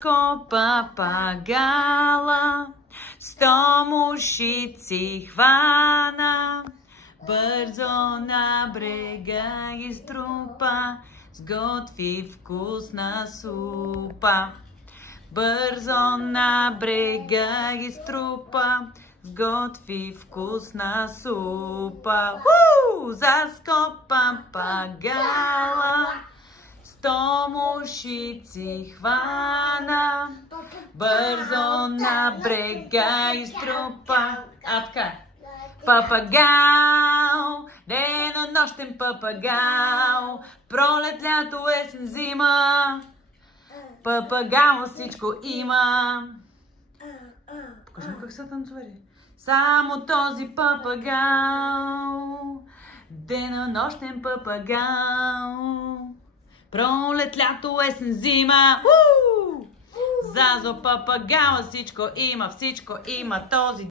Папагала, 100 мушици хвана, бързо на брега ги струпа, сготви вкусна супа. Бързо на брега ги струпа, сготви вкусна супа. Заско папагала, 100 мушици хвана, бързо на брега изтрупа. Така. Папагал, денонощен папагал, пролет, лято, есен, зима. Папагал всичко има. Покажи му как се танцува. Само този папагал, денонощен папагал. Пролет, лято, есен, зима. Зазо папагала всичко има този